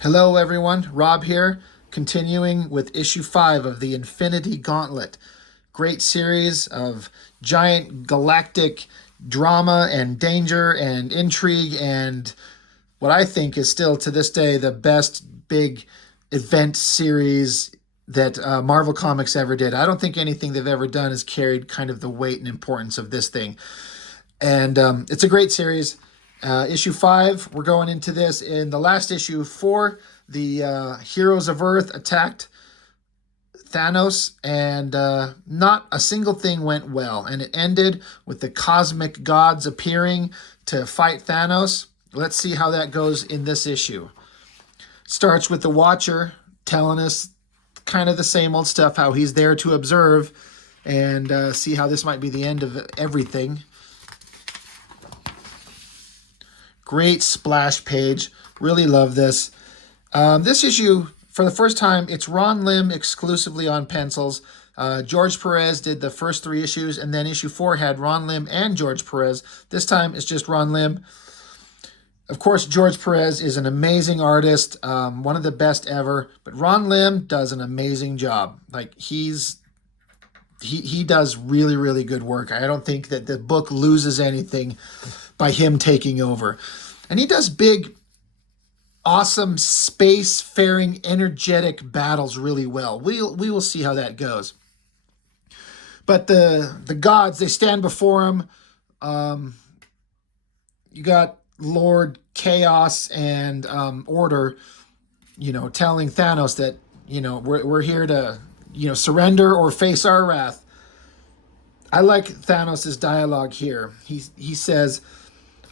Hello, everyone. Rob here, continuing with issue 5 of the Infinity Gauntlet. Great series of giant galactic drama and danger and intrigue, and what I think is still to this day the best big event series that Marvel Comics ever did. I don't think anything they've ever done has carried kind of the weight and importance of this thing. And it's a great series. Issue 5, we're going into this. In the last issue 4, the heroes of Earth attacked Thanos, and not a single thing went well. And it ended with the cosmic gods appearing to fight Thanos. Let's see how that goes in this issue. Starts with the Watcher telling us kind of the same old stuff, how he's there to observe and see how this might be the end of everything. Great splash page. Really love this. This issue, for the first time, it's Ron Lim exclusively on pencils. George Perez did the first 3 issues, and then issue 4 had Ron Lim and George Perez. This time, it's just Ron Lim. Of course, George Perez is an amazing artist, one of the best ever, but Ron Lim does an amazing job. Like, he does really, really good work. I don't think that the book loses anything by him taking over. And he does big, awesome, space-faring, energetic battles really well. We will see how that goes. But the gods, they stand before him. You got Lord Chaos and Order, telling Thanos that, we're here to, surrender or face our wrath. I like Thanos' dialogue here. He says,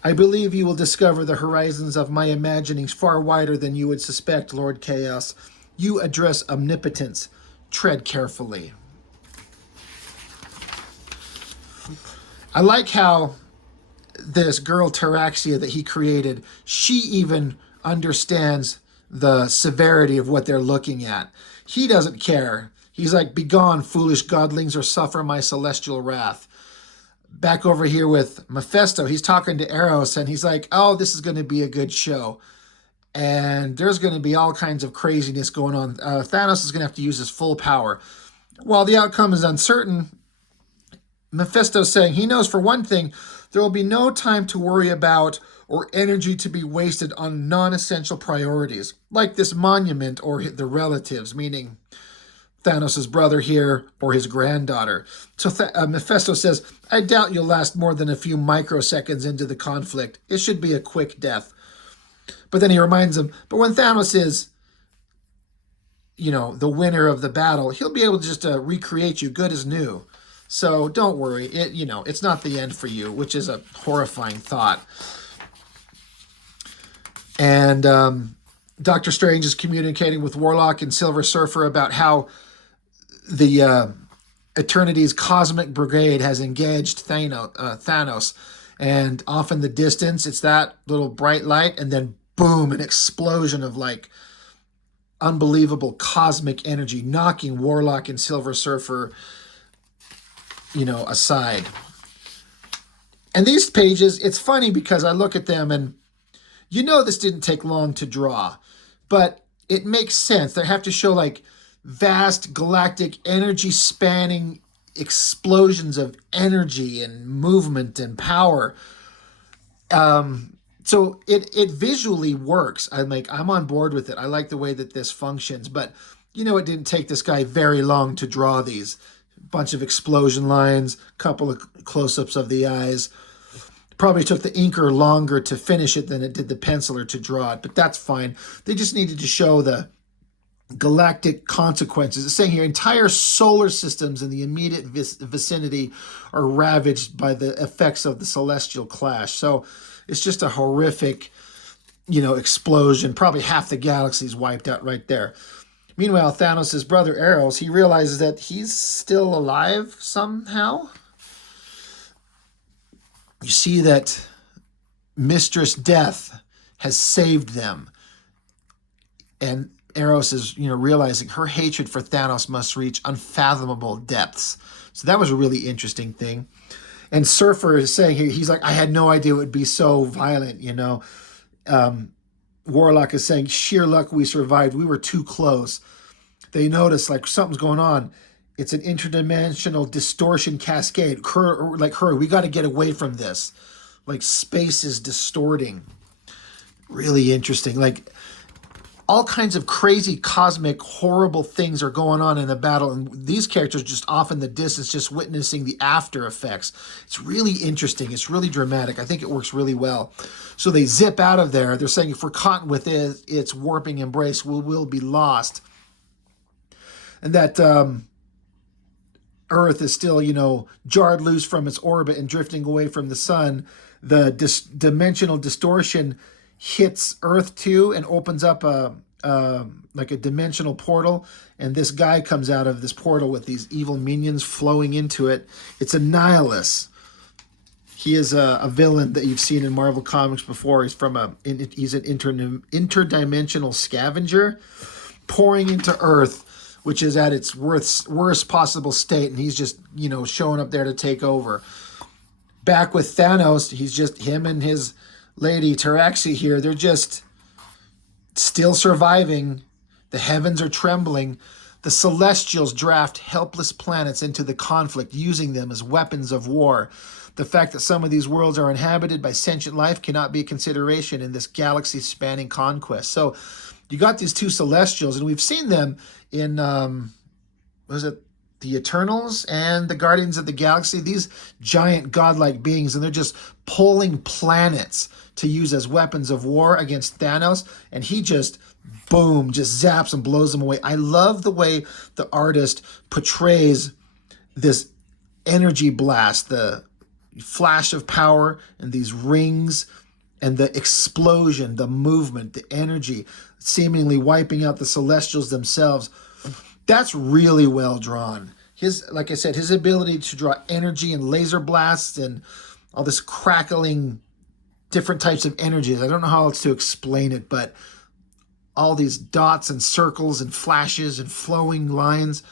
"I believe you will discover the horizons of my imaginings far wider than you would suspect, Lord Chaos. You address omnipotence. Tread carefully." I like how this girl Taraxia that he created, she even understands the severity of what they're looking at. He doesn't care. He's like, "Begone, foolish godlings, or suffer my celestial wrath." Back over here with Mephisto, he's talking to Eros, and he's like, "Oh, this is going to be a good show. And there's going to be all kinds of craziness going on. Thanos is going to have to use his full power." While the outcome is uncertain, Mephisto's saying he knows for one thing, there will be no time to worry about or energy to be wasted on non-essential priorities, like this monument or the relatives, meaning Thanos' brother here or his granddaughter. So Mephisto says, "I doubt you'll last more than a few microseconds into the conflict. It should be a quick death." But then he reminds him, but when Thanos is, the winner of the battle, he'll be able to just recreate you good as new. So don't worry. It's not the end for you, which is a horrifying thought. And Doctor Strange is communicating with Warlock and Silver Surfer about how the Eternity's Cosmic Brigade has engaged Thanos. And off in the distance, it's that little bright light, and then boom, an explosion of like unbelievable cosmic energy, knocking Warlock and Silver Surfer, aside. And these pages, it's funny because I look at them and this didn't take long to draw, but it makes sense. They have to show like vast galactic energy spanning explosions of energy and movement and power. So it visually works. I'm on board with it. I like the way that this functions, but it didn't take this guy very long to draw these. Bunch of explosion lines, couple of close-ups of the eyes. Probably took the inker longer to finish it than it did the penciler to draw it, but that's fine. They just needed to show the galactic consequences. It's saying here, entire solar systems in the immediate vicinity are ravaged by the effects of the celestial clash. So it's just a horrific, explosion. Probably half the galaxy's wiped out right there. Meanwhile, Thanos' brother Eros, he realizes that he's still alive somehow. You see that Mistress Death has saved them. And Eros is, realizing her hatred for Thanos must reach unfathomable depths. So that was a really interesting thing. And Surfer is saying, he's like, "I had no idea it would be so violent, Warlock is saying, sheer luck we survived. We were too close. They notice like something's going on. It's an interdimensional distortion cascade. Like, hurry, we got to get away from this. Like, space is distorting. Really interesting. Like, all kinds of crazy, cosmic, horrible things are going on in the battle, and these characters just off in the distance, just witnessing the after effects. It's really interesting. It's really dramatic. I think it works really well. So they zip out of there. They're saying if we're caught with its warping embrace, we will be lost. And that Earth is still, jarred loose from its orbit and drifting away from the sun. The dimensional distortion hits Earth too and opens up like a dimensional portal, and this guy comes out of this portal with these evil minions flowing into it. It's a Nihilus. He is a villain that you've seen in Marvel Comics before. He's he's an interdimensional scavenger pouring into Earth, which is at its worst possible state, and he's just showing up there to take over. Back with Thanos, he's just him and his lady Taraxi here. They're just still surviving. The heavens are trembling. The Celestials draft helpless planets into the conflict, using them as weapons of war. The fact that some of these worlds are inhabited by sentient life cannot be a consideration in this galaxy-spanning conquest. So you got these two Celestials, and we've seen them in, was it the Eternals and the Guardians of the Galaxy? These giant godlike beings, and they're just pulling planets to use as weapons of war against Thanos, and he just, boom, just zaps and blows them away. I love the way the artist portrays this energy blast, the flash of power and these rings and the explosion, the movement, the energy, seemingly wiping out the Celestials themselves. That's really well drawn. Like I said, his ability to draw energy and laser blasts and all this crackling, different types of energies. I don't know how else to explain it, but all these dots and circles and flashes and flowing lines.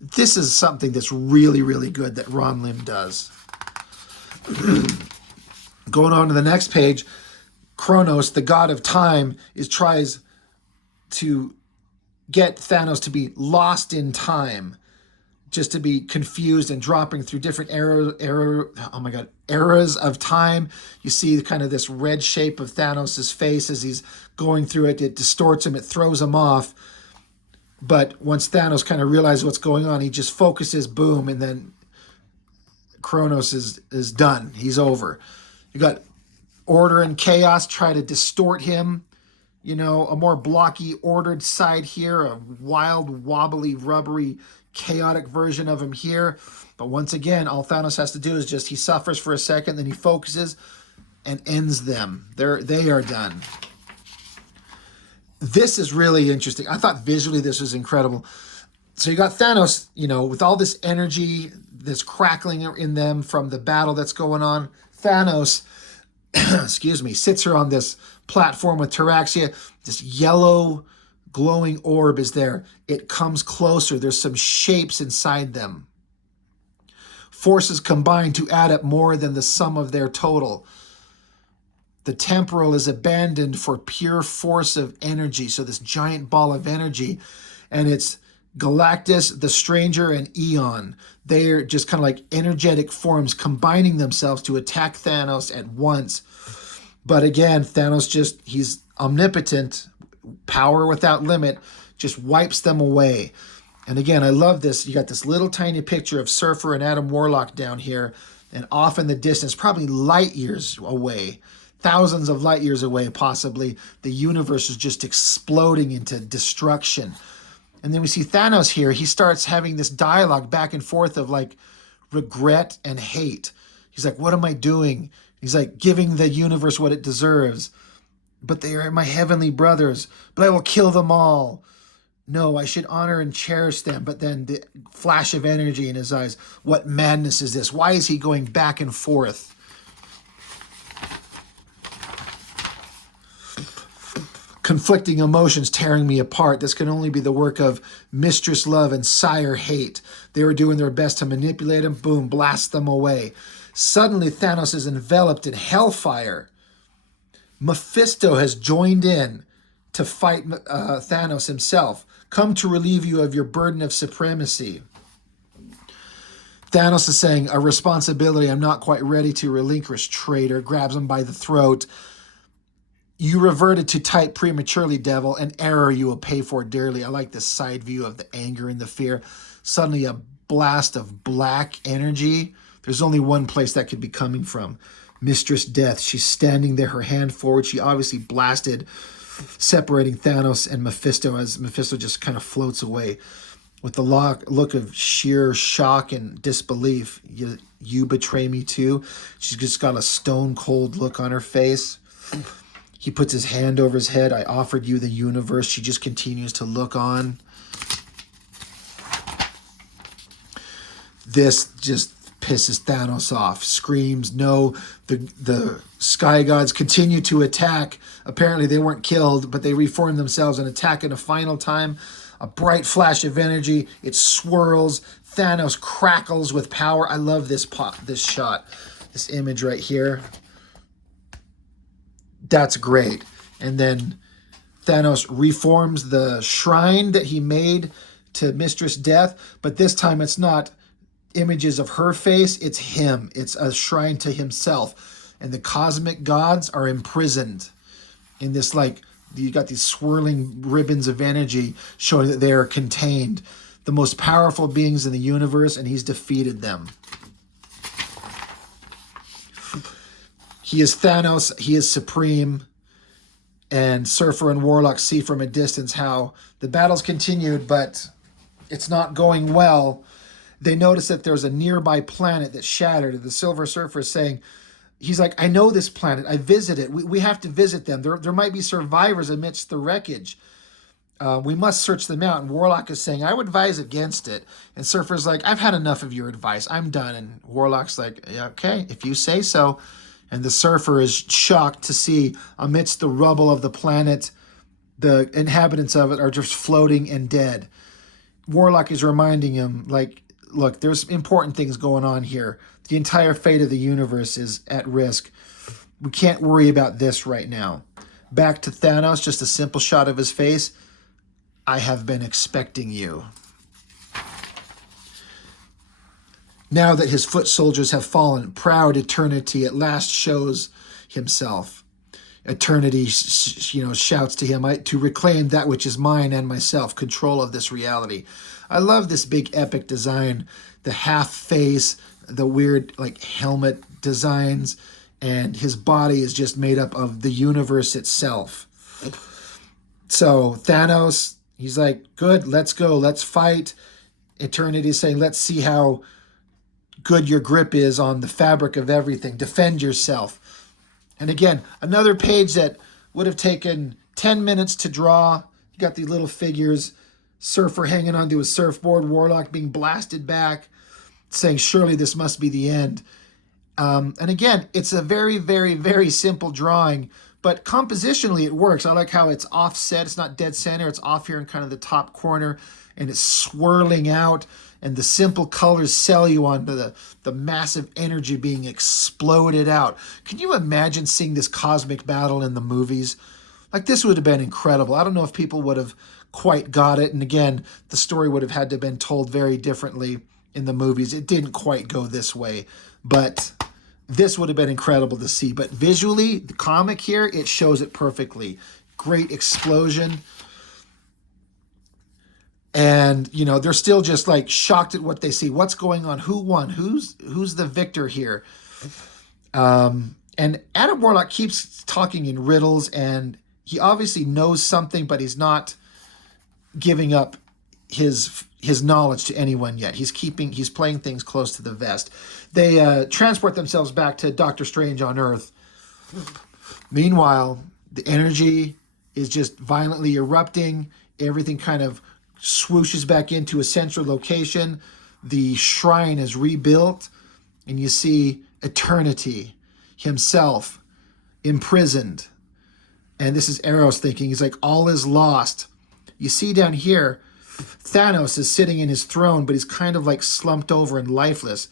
This is something that's really, really good that Ron Lim does. Going on to the next page, Kronos, the god of time, tries to get Thanos to be lost in time, just to be confused and dropping through different eras of time. You see kind of this red shape of Thanos' face as he's going through it. It distorts him, it throws him off. But once Thanos kind of realizes what's going on, he just focuses, boom, and then Kronos is done. He's over. You got order and chaos try to distort him. A more blocky, ordered side here, a wild, wobbly, rubbery, chaotic version of him here. But once again, all Thanos has to do is he suffers for a second, then he focuses and ends them. They are done. This is really interesting. I thought visually this was incredible. So you got Thanos, with all this energy, this crackling in them from the battle that's going on. Thanos, excuse me, sits her on this platform with Taraxia. This yellow glowing orb is there. It comes closer. There's some shapes inside them. Forces combine to add up more than the sum of their total. The temporal is abandoned for pure force of energy. So this giant ball of energy, and it's Galactus, the Stranger, and Eon. They're just kind of like energetic forms combining themselves to attack Thanos at once. But again, Thanos he's omnipotent, power without limit, just wipes them away. And again, I love this. You got this little tiny picture of Surfer and Adam Warlock down here, and off in the distance, probably light years away, thousands of light years away possibly, the universe is just exploding into destruction. And then we see Thanos here. He starts having this dialogue back and forth of like regret and hate. He's like, what am I doing? He's like giving the universe what it deserves. But they are my heavenly brothers. But I will kill them all. No, I should honor and cherish them. But then the flash of energy in his eyes. What madness is this? Why is he going back and forth? Conflicting emotions tearing me apart. This can only be the work of mistress love and sire hate. They were doing their best to manipulate him. Boom, blast them away. Suddenly, Thanos is enveloped in hellfire. Mephisto has joined in to fight Thanos himself. Come to relieve you of your burden of supremacy. Thanos is saying, a responsibility I'm not quite ready to relinquish, traitor. Grabs him by the throat. You reverted to type prematurely, devil. An error you will pay for dearly. I like this side view of the anger and the fear. Suddenly a blast of black energy. There's only one place that could be coming from. Mistress Death. She's standing there, her hand forward. She obviously blasted, separating Thanos and Mephisto as Mephisto just kind of floats away. With the look of sheer shock and disbelief. You betray me too? She's just got a stone cold look on her face. He puts his hand over his head. I offered you the universe. She just continues to look on. This just pisses Thanos off. Screams, no. The sky gods continue to attack. Apparently they weren't killed, but they reform themselves and attack in a final time. A bright flash of energy. It swirls. Thanos crackles with power. I love this shot. This image right here. That's great. And then Thanos reforms the shrine that he made to Mistress Death, but this time it's not images of her face, it's him. It's a shrine to himself. And the cosmic gods are imprisoned in this, like, you got these swirling ribbons of energy showing that they are contained. The most powerful beings in the universe, and he's defeated them. He is Thanos, he is supreme, and Surfer and Warlock see from a distance how the battle's continued, but it's not going well. They notice that there's a nearby planet that shattered. The Silver Surfer is saying, he's like, I know this planet, I visited it. We have to visit them. There might be survivors amidst the wreckage. We must search them out. And Warlock is saying, I would advise against it. And Surfer's like, I've had enough of your advice. I'm done. And Warlock's like, yeah, okay, if you say so. And the Surfer is shocked to see amidst the rubble of the planet, the inhabitants of it are just floating and dead. Warlock is reminding him, like, look, there's important things going on here. The entire fate of the universe is at risk. We can't worry about this right now. Back to Thanos, just a simple shot of his face. I have been expecting you. Now that his foot soldiers have fallen, proud eternity at last shows himself. Eternity, shouts to him, to reclaim that which is mine and myself, control of this reality. I love this big epic design, the half face, the weird like helmet designs, and his body is just made up of the universe itself. So Thanos, he's like, good, let's go, let's fight. Eternity is saying, let's see how good your grip is on the fabric of everything. Defend yourself. And again, another page that would have taken 10 minutes to draw. You got these little figures, Surfer hanging onto a surfboard, Warlock being blasted back, saying, surely this must be the end. And again, it's a very, very, very simple drawing, but compositionally it works. I like how it's offset. It's not dead center. It's off here in kind of the top corner, and it's swirling out. And the simple colors sell you onto the massive energy being exploded out. Can you imagine seeing this cosmic battle in the movies? Like, this would have been incredible. I don't know if people would have quite got it. And again, the story would have had to have been told very differently in the movies. It didn't quite go this way. But this would have been incredible to see. But visually, the comic here, it shows it perfectly. Great explosion. And, they're still just like shocked at what they see. What's going on? Who won? Who's the victor here? And Adam Warlock keeps talking in riddles, and he obviously knows something, but he's not giving up his knowledge to anyone yet. He's playing things close to the vest. They transport themselves back to Doctor Strange on Earth. Meanwhile, the energy is just violently erupting. Everything kind of swooshes back into a central location. The shrine is rebuilt, and you see Eternity himself imprisoned. And this is Eros thinking, he's like, all is lost. You see down here, Thanos is sitting in his throne, but he's kind of like slumped over and lifeless.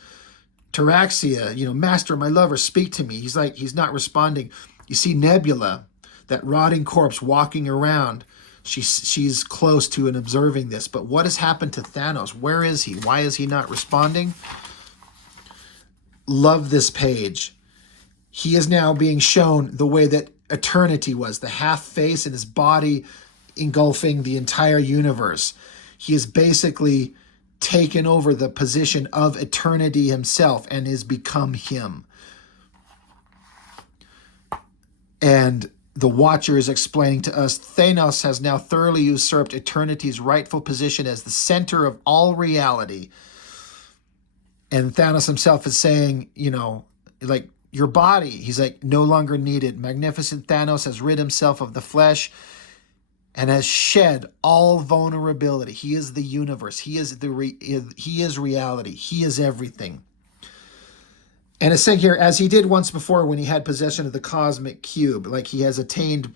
Taraxia, Master, my lover, speak to me. He's not responding. You see Nebula, that rotting corpse, walking around. She's close to and observing this. But what has happened to Thanos? Where is he? Why is he not responding? Love this page. He is now being shown the way that eternity was, the half face and his body engulfing the entire universe. He has basically taken over the position of eternity himself and has become him. And the Watcher is explaining to us, Thanos has now thoroughly usurped eternity's rightful position as the center of all reality. And Thanos himself is saying, you know, like, your body, he's like, no longer needed. Magnificent Thanos has rid himself of the flesh and has shed all vulnerability. He is the universe. He is he is reality. He is everything. And it's saying here, as he did once before when he had possession of the cosmic cube, like he has attained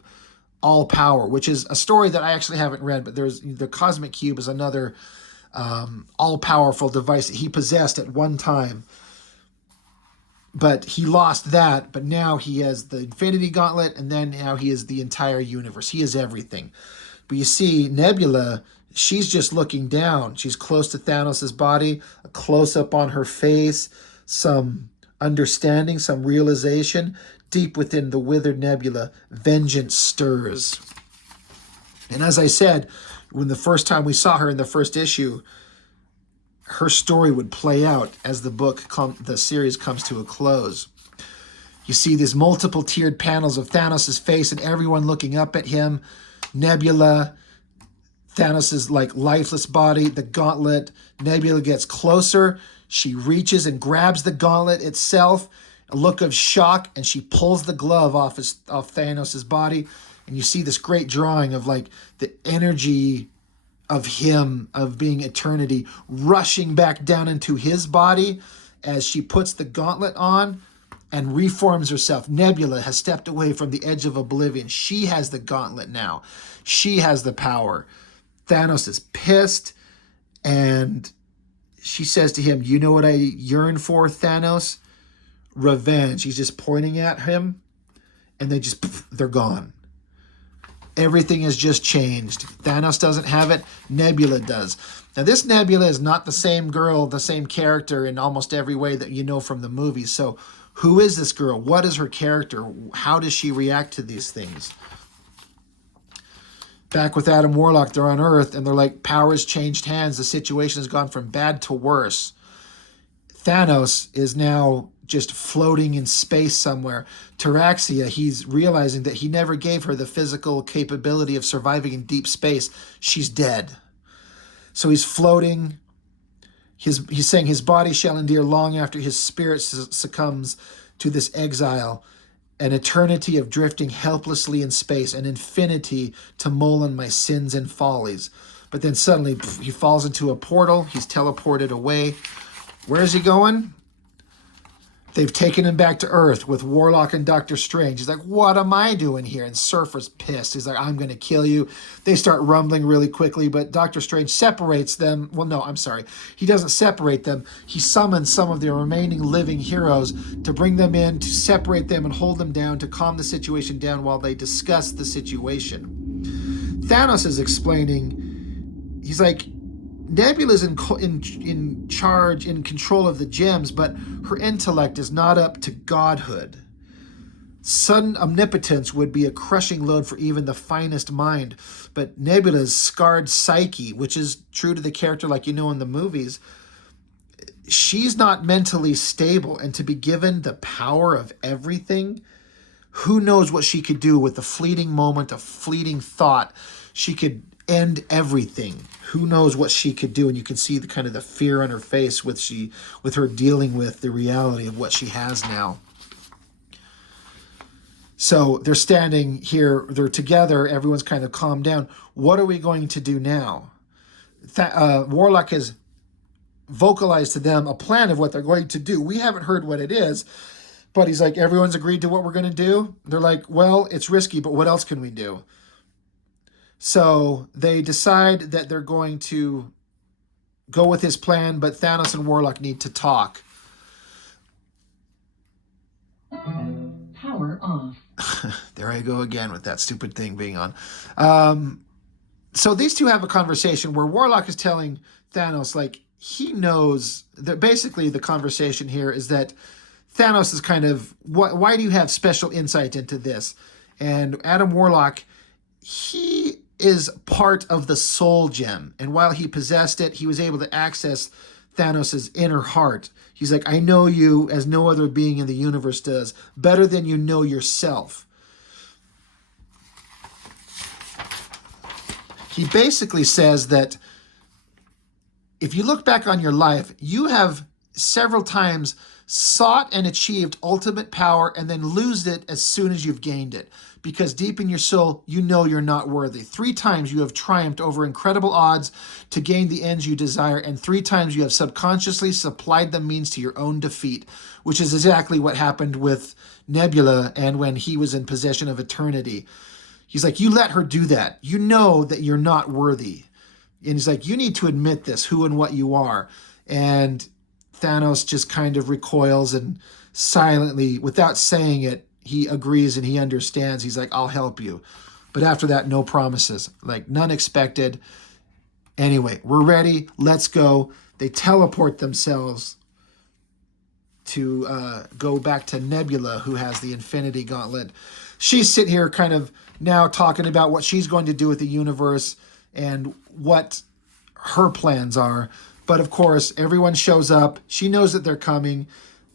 all power, which is a story that I actually haven't read, but there's the cosmic cube is another all-powerful device that he possessed at one time. But he lost that, but now he has the Infinity Gauntlet, and then now he is the entire universe. He is everything. But you see, Nebula, she's just looking down. She's close to Thanos' body, a close-up on her face, some understanding, some realization. Deep within the withered Nebula, vengeance stirs. And as I said, when the first time we saw her in the first issue, her story would play out as the series comes to a close. You see these multiple tiered panels of Thanos' face and everyone looking up at him. Nebula, Thanos' like lifeless body, the gauntlet. Nebula gets closer. She reaches and grabs the gauntlet itself. A look of shock, and she pulls the glove off Thanos' body. And you see this great drawing of like the energy of him, of being eternity, rushing back down into his body as she puts the gauntlet on and reforms herself. Nebula has stepped away from the edge of oblivion. She has the gauntlet now. She has the power. Thanos is pissed, and she says to him, you know what I yearn for, Thanos? Revenge. He's just pointing at him, and they're gone. Everything has just changed. Thanos doesn't have it. Nebula does. Now, this Nebula is not the same girl, the same character in almost every way that you know from the movies. So who is this girl? What is her character? How does she react to these things? Back with Adam Warlock, they're on Earth, and they're like, power has changed hands. The situation has gone from bad to worse. Thanos is now just floating in space somewhere. Taraxia, he's realizing that he never gave her the physical capability of surviving in deep space. She's dead. So he's floating. He's saying his body shall endure long after his spirit succumbs to this exile, an eternity of drifting helplessly in space, an infinity to mull on my sins and follies. But then suddenly he falls into a portal. He's teleported away. Where is he going? They've taken him back to Earth with Warlock and Doctor Strange. He's like, what am I doing here? And Surfer's pissed. He's like, I'm going to kill you. They start rumbling really quickly, but Doctor Strange separates them. Well, no, I'm sorry. He doesn't separate them. He summons some of the remaining living heroes to bring them in, to separate them and hold them down, to calm the situation down while they discuss the situation. Thanos is explaining, he's like, Nebula's in charge, in control of the gems, but her intellect is not up to godhood. Sudden omnipotence would be a crushing load for even the finest mind, but Nebula's scarred psyche, which is true to the character like you know in the movies, she's not mentally stable, and to be given the power of everything, who knows what she could do with a fleeting moment, a fleeting thought. She could end everything. Who knows what she could do? And you can see the kind of the fear on her face with her dealing with the reality of what she has now. So they're standing here, they're together, everyone's kind of calmed down. What are we going to do now? Warlock has vocalized to them a plan of what they're going to do. We haven't heard what it is, but he's like, everyone's agreed to what we're going to do? They're like, well, it's risky, but what else can we do? So they decide that they're going to go with his plan, but Thanos and Warlock need to talk. How Power off. There I go again with that stupid thing being on. So these two have a conversation where Warlock is telling Thanos, like, he knows that basically the conversation here is that Thanos is kind of, why do you have special insight into this? And Adam Warlock, he is part of the soul gem. And while he possessed it, he was able to access Thanos' inner heart. He's like, I know you as no other being in the universe does, better than you know yourself. He basically says that if you look back on your life, you have several times sought and achieved ultimate power and then lose it as soon as you've gained it. Because deep in your soul, you know you're not worthy. 3 times you have triumphed over incredible odds to gain the ends you desire, and 3 times you have subconsciously supplied the means to your own defeat, which is exactly what happened with Nebula and when he was in possession of eternity. He's like, you let her do that. You know that you're not worthy. And he's like, you need to admit this, who and what you are. And Thanos just kind of recoils and silently, without saying it, he agrees and he understands. He's like, I'll help you. But after that, no promises. Like, none expected. Anyway, we're ready. Let's go. They teleport themselves to go back to Nebula, who has the Infinity Gauntlet. She's sitting here kind of now talking about what she's going to do with the universe and what her plans are. But of course, everyone shows up. She knows that they're coming.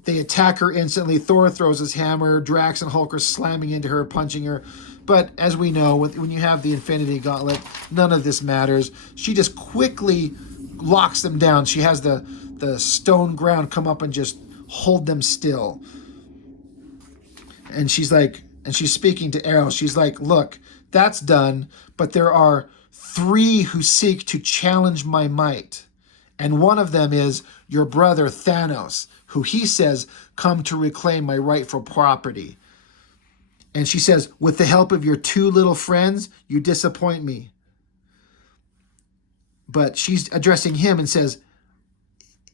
They attack her instantly. Thor throws his hammer. Drax and Hulk are slamming into her, punching her. But as we know, when you have the Infinity Gauntlet, none of this matters. She just quickly locks them down. She has the stone ground come up and just hold them still. And she's like, and she's speaking to Arrow. She's like, look, that's done, but there are 3 who seek to challenge my might. And one of them is your brother Thanos, who he says come to reclaim my rightful property. And she says, with the help of your 2 little friends, you disappoint me. But she's addressing him and says,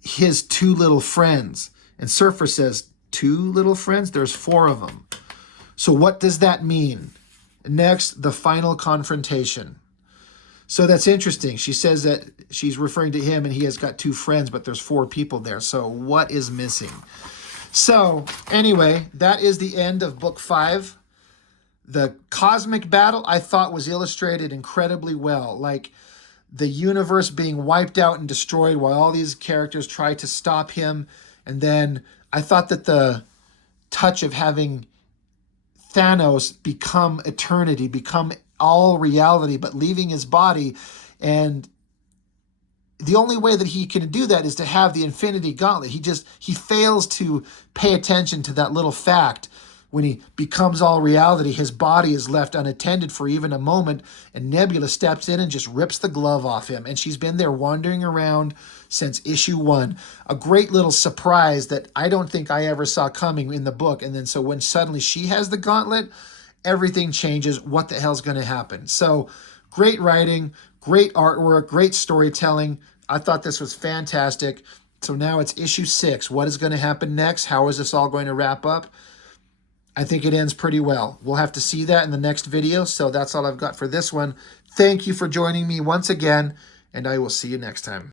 his 2 little friends. And Surfer says, 2 little friends? There's 4 of them. So what does that mean? Next, the final confrontation. So that's interesting. She says that she's referring to him and he has got 2 friends, but there's 4 people there. So what is missing? So anyway, that is the end of book 5. The cosmic battle I thought was illustrated incredibly well. Like the universe being wiped out and destroyed while all these characters try to stop him. And then I thought that the touch of having Thanos become eternity, become all reality, but leaving his body. And the only way that he can do that is to have the Infinity Gauntlet. He fails to pay attention to that little fact. When he becomes all reality, his body is left unattended for even a moment, and Nebula steps in and just rips the glove off him. And she's been there wandering around since issue 1. A great little surprise that I don't think I ever saw coming in the book. And then so when suddenly she has the gauntlet, everything changes. What the hell's going to happen? So great writing, great artwork, great storytelling. I thought this was fantastic. So now it's issue 6. What is going to happen next? How is this all going to wrap up? I think it ends pretty well. We'll have to see that in the next video. So that's all I've got for this one. Thank you for joining me once again, and I will see you next time.